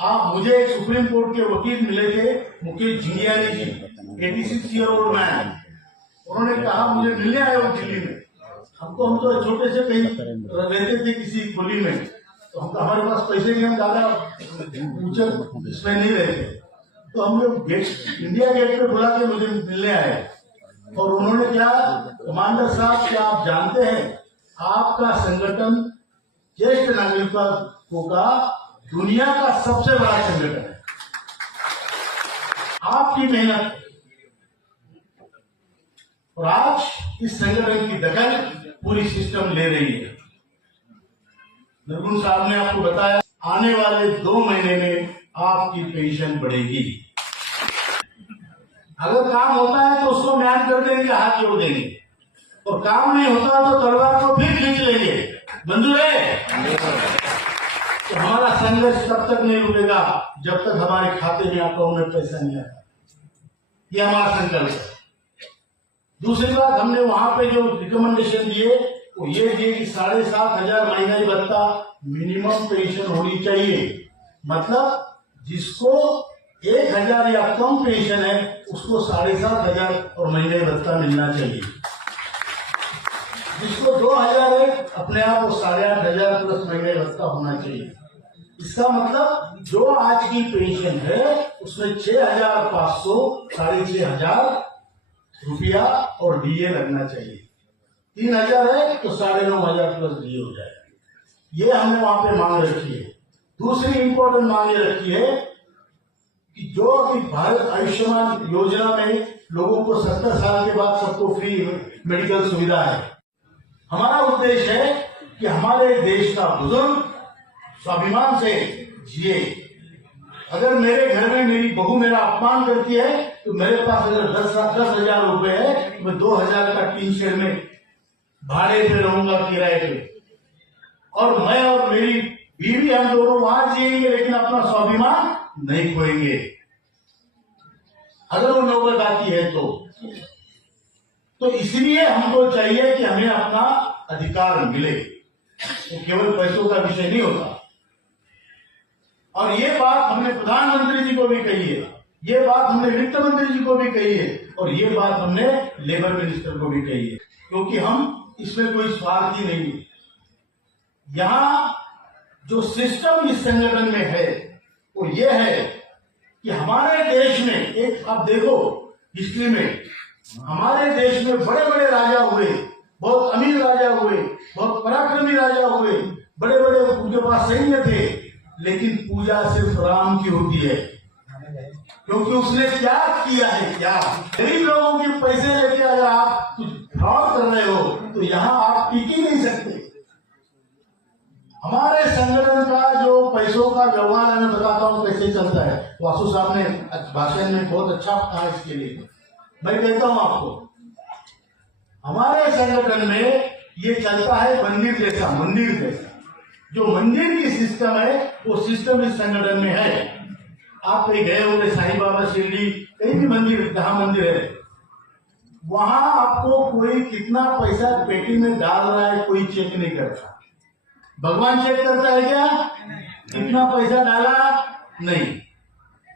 आप मुझे एक सुप्रीम कोर्ट के वकील मिले थे, मुकेश झिंगियानी जी, 86 ईयर ओल्ड मैन। उन्होंने कहा मुझे मिलने आए हो दिल्ली में। हम तो छोटे से कहीं रहते थे किसी खुली में, तो हमारे पास पैसे नहीं, हम ज्यादा ऊंचे इसमें नहीं रहते, तो हम लोग इंडिया गेट पे बुला के मुझे मिलने आए। और उन्होंने क्या, कमांडर साहब क्या आप जानते हैं आपका संगठन ज्येष्ठ नागरिकों का दुनिया का सबसे बड़ा संगठन है। आपकी मेहनत और आज इस संगठन की दखल पूरी सिस्टम ले रही है। निर्गुण साहब ने आपको बताया आने वाले 2 महीने में आपकी पेंशन बढ़ेगी। अगर काम होता है तो उसको म्यान कर देंगे, हाथ जोड़ देंगे, और काम नहीं होता तो तलवार को फिर खींच लेंगे। मंजूर है? तो हमारा संघर्ष तब तक नहीं रुकेगा जब तक हमारे खाते में अकाउंट में पैसा नहीं आता। ये हमारा संकल्प है। दूसरी बात, हमने वहां पे जो रिकमेंडेशन दिए वो ये दिए कि 7,500 महंगाई भत्ता मिनिमम पेंशन होनी चाहिए। मतलब जिसको 1,000 या कम पेंशन है उसको 7,500 और महंगाई भत्ता मिलना चाहिए। जिसको 2,000 है अपने आप को 8,500 प्लस महंगाई भत्ता होना चाहिए। इसका मतलब जो आज की पेंशन है उसमें 6,500 6,500 रुपया और डीए लगना चाहिए। 3,000 है तो 9,500 प्लस डीए हो जाएगा। ये हमने वहां पे मांग रखी है। दूसरी इंपॉर्टेंट मांग ये रखी है कि जो अभी भारत आयुष्मान योजना में लोगों को 70 साल के बाद सबको फ्री मेडिकल सुविधा है। हमारा उद्देश्य है कि हमारे देश का बुजुर्ग स्वाभिमान से जिए। अगर मेरे घर में मेरी बहू मेरा अपमान करती है तो मेरे पास अगर 10,000 रुपए है तो मैं 2,000 का टीन शेड में भाड़े पे रहूंगा, किराए पे, और मैं और मेरी बीवी हम दोनों वहां जिएंगे लेकिन अपना स्वाभिमान नहीं खोएंगे अगर वो नौबत आती है तो इसलिए हमको चाहिए कि हमें अपना अधिकार मिले। वो केवल पैसों का विषय नहीं होता। और ये बात हमने प्रधानमंत्री जी को भी कही है, ये बात हमने वित्त मंत्री जी को भी कही है, और ये बात हमने लेबर मिनिस्टर को भी कही है, क्योंकि हम इसमें कोई स्वार्थी नहीं है। यहाँ जो सिस्टम इस संगठन में है वो ये है कि हमारे देश में एक, आप देखो हिस्ट्री में हमारे देश में बड़े बड़े राजा हुए, बहुत अमीर राजा हुए, बहुत पराक्रमी राजा हुए, बड़े बड़े उनके पास सैन्य थे, लेकिन पूजा सिर्फ राम की होती है क्योंकि उसने त्याग किया है। क्या गरीब लोगों के पैसे लेके अगर आप कुछ फ्रॉड कर रहे हो तो यहाँ आप टिक ही नहीं सकते। हमारे संगठन का जो पैसों का व्यवहार है मैं बताता हूँ कैसे चलता है। वासु साहब ने भाषण में बहुत अच्छा कहा इसके लिए, मैं कहता हूँ आपको। हमारे संगठन में ये चलता है मंदिर जैसा। जो मंदिर की सिस्टम है वो सिस्टम इस संगठन में है। आप कहीं गए होंगे साईं बाबा शिरडी, कहीं भी मंदिर, जहां मंदिर है वहां आपको कोई कितना पैसा पेटी में डाल रहा है कोई चेक नहीं करता। भगवान चेक करता है क्या? कितना पैसा डाला? नहीं,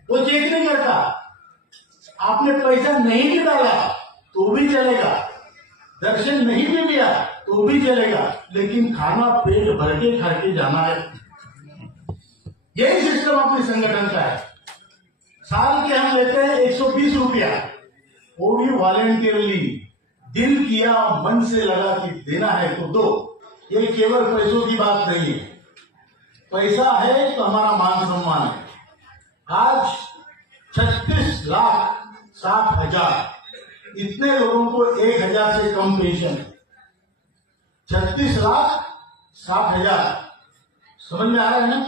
वो चेक नहीं करता। आपने पैसा नहीं भी डाला तो भी चलेगा, दर्शन नहीं भी दिया तो भी चलेगा, लेकिन खाना पेट भर के खा के जाना है। यही सिस्टम अपने संगठन का है। साल के हम लेते हैं 120 रुपया, वो भी वॉलेंटियरली, दिल किया मन से लगा कि देना है तो दो। ये केवल पैसों की बात नहीं है। पैसा है तो हमारा मान सम्मान है। आज 36,60,000 इतने लोगों को 1,000 से कम पेंशन है। 36,60,000 समझ में आ रहा है ना?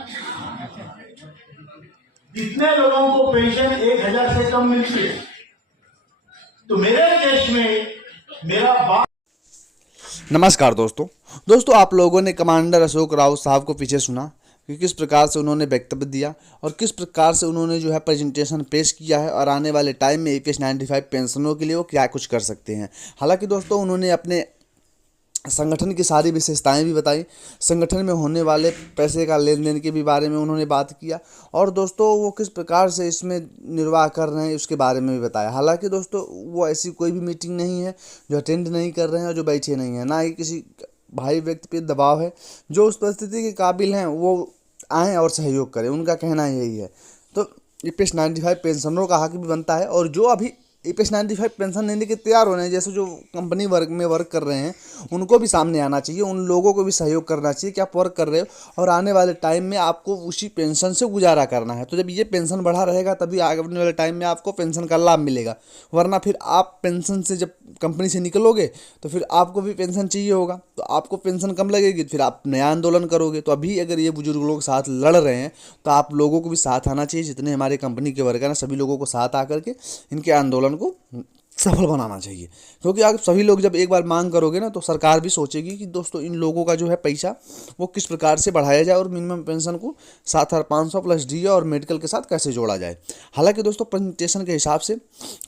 इतने लोगों को पेंशन 1,000 से कम मिलती है। तो मेरे देश में मेरा बाप। नमस्कार दोस्तों, आप लोगों ने कमांडर अशोक राउत साहब को पीछे सुना कि किस प्रकार से उन्होंने वक्तव्य दिया और किस प्रकार से उन्होंने जो है प्रेजेंटेशन पेश किया है, और आने वाले टाइम में APS 95 पेंशनों के लिए वो क्या कुछ कर सकते हैं। हालांकि दोस्तों उन्होंने अपने संगठन की सारी विशेषताएं भी बताई, संगठन में होने वाले पैसे का लेन देन के भी बारे में उन्होंने बात किया, और दोस्तों वो किस प्रकार से इसमें निर्वाह कर रहे हैं उसके बारे में भी बताया। हालांकि दोस्तों वो ऐसी कोई भी मीटिंग नहीं है जो अटेंड नहीं कर रहे हैं और जो बैठे नहीं हैं, ना ही किसी भाई व्यक्ति पे दबाव है। जो उस परिस्थिति के काबिल हैं वो आएँ और सहयोग करें, उनका कहना यही है। तो EPS 95 पेंशनरों का हक भी बनता है, और जो अभी EPS 95 पेंशन लेने के तैयार हो रहे हैं, जैसे जो कंपनी वर्क में वर्क कर रहे हैं, उनको भी सामने आना चाहिए, उन लोगों को भी सहयोग करना चाहिए कि आप वर्क कर रहे हो और आने वाले टाइम में आपको उसी पेंशन से गुजारा करना है। तो जब ये पेंशन बढ़ा रहेगा तभी आने वाले टाइम में आपको पेंशन का लाभ मिलेगा, वरना फिर आप पेंशन से जब कंपनी से निकलोगे तो फिर आपको भी पेंशन चाहिए होगा, तो आपको पेंशन कम लगेगी, फिर आप नया आंदोलन करोगे। तो अभी अगर ये बुजुर्ग लोग साथ लड़ रहे हैं तो आप लोगों को भी साथ आना चाहिए, जितने हमारे कंपनी के वर्कर हैं सभी लोगों को साथ आकर के इनके आंदोलन को सफल बनाना चाहिए। क्योंकि आप सभी लोग जब एक बार मांग करोगे ना तो सरकार भी सोचेगी कि दोस्तों इन लोगों का जो है पैसा वो किस प्रकार से बढ़ाया जाए और मिनिमम पेंशन को 7,500 प्लस DA और मेडिकल के साथ कैसे जोड़ा जाए। हालांकि दोस्तों प्रेजेंटेशन के हिसाब से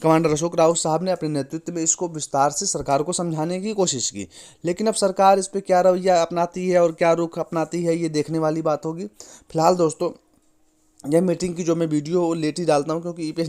कमांडर अशोक राउत साहब ने अपने नेतृत्व में इसको विस्तार से सरकार को समझाने की कोशिश की, लेकिन अब सरकार इस पर क्या रवैया अपनाती है और क्या रुख अपनाती है ये देखने वाली बात होगी। फिलहाल दोस्तों यह मीटिंग की जो मैं वीडियो लेट ही डालता हूँ, क्योंकि EPS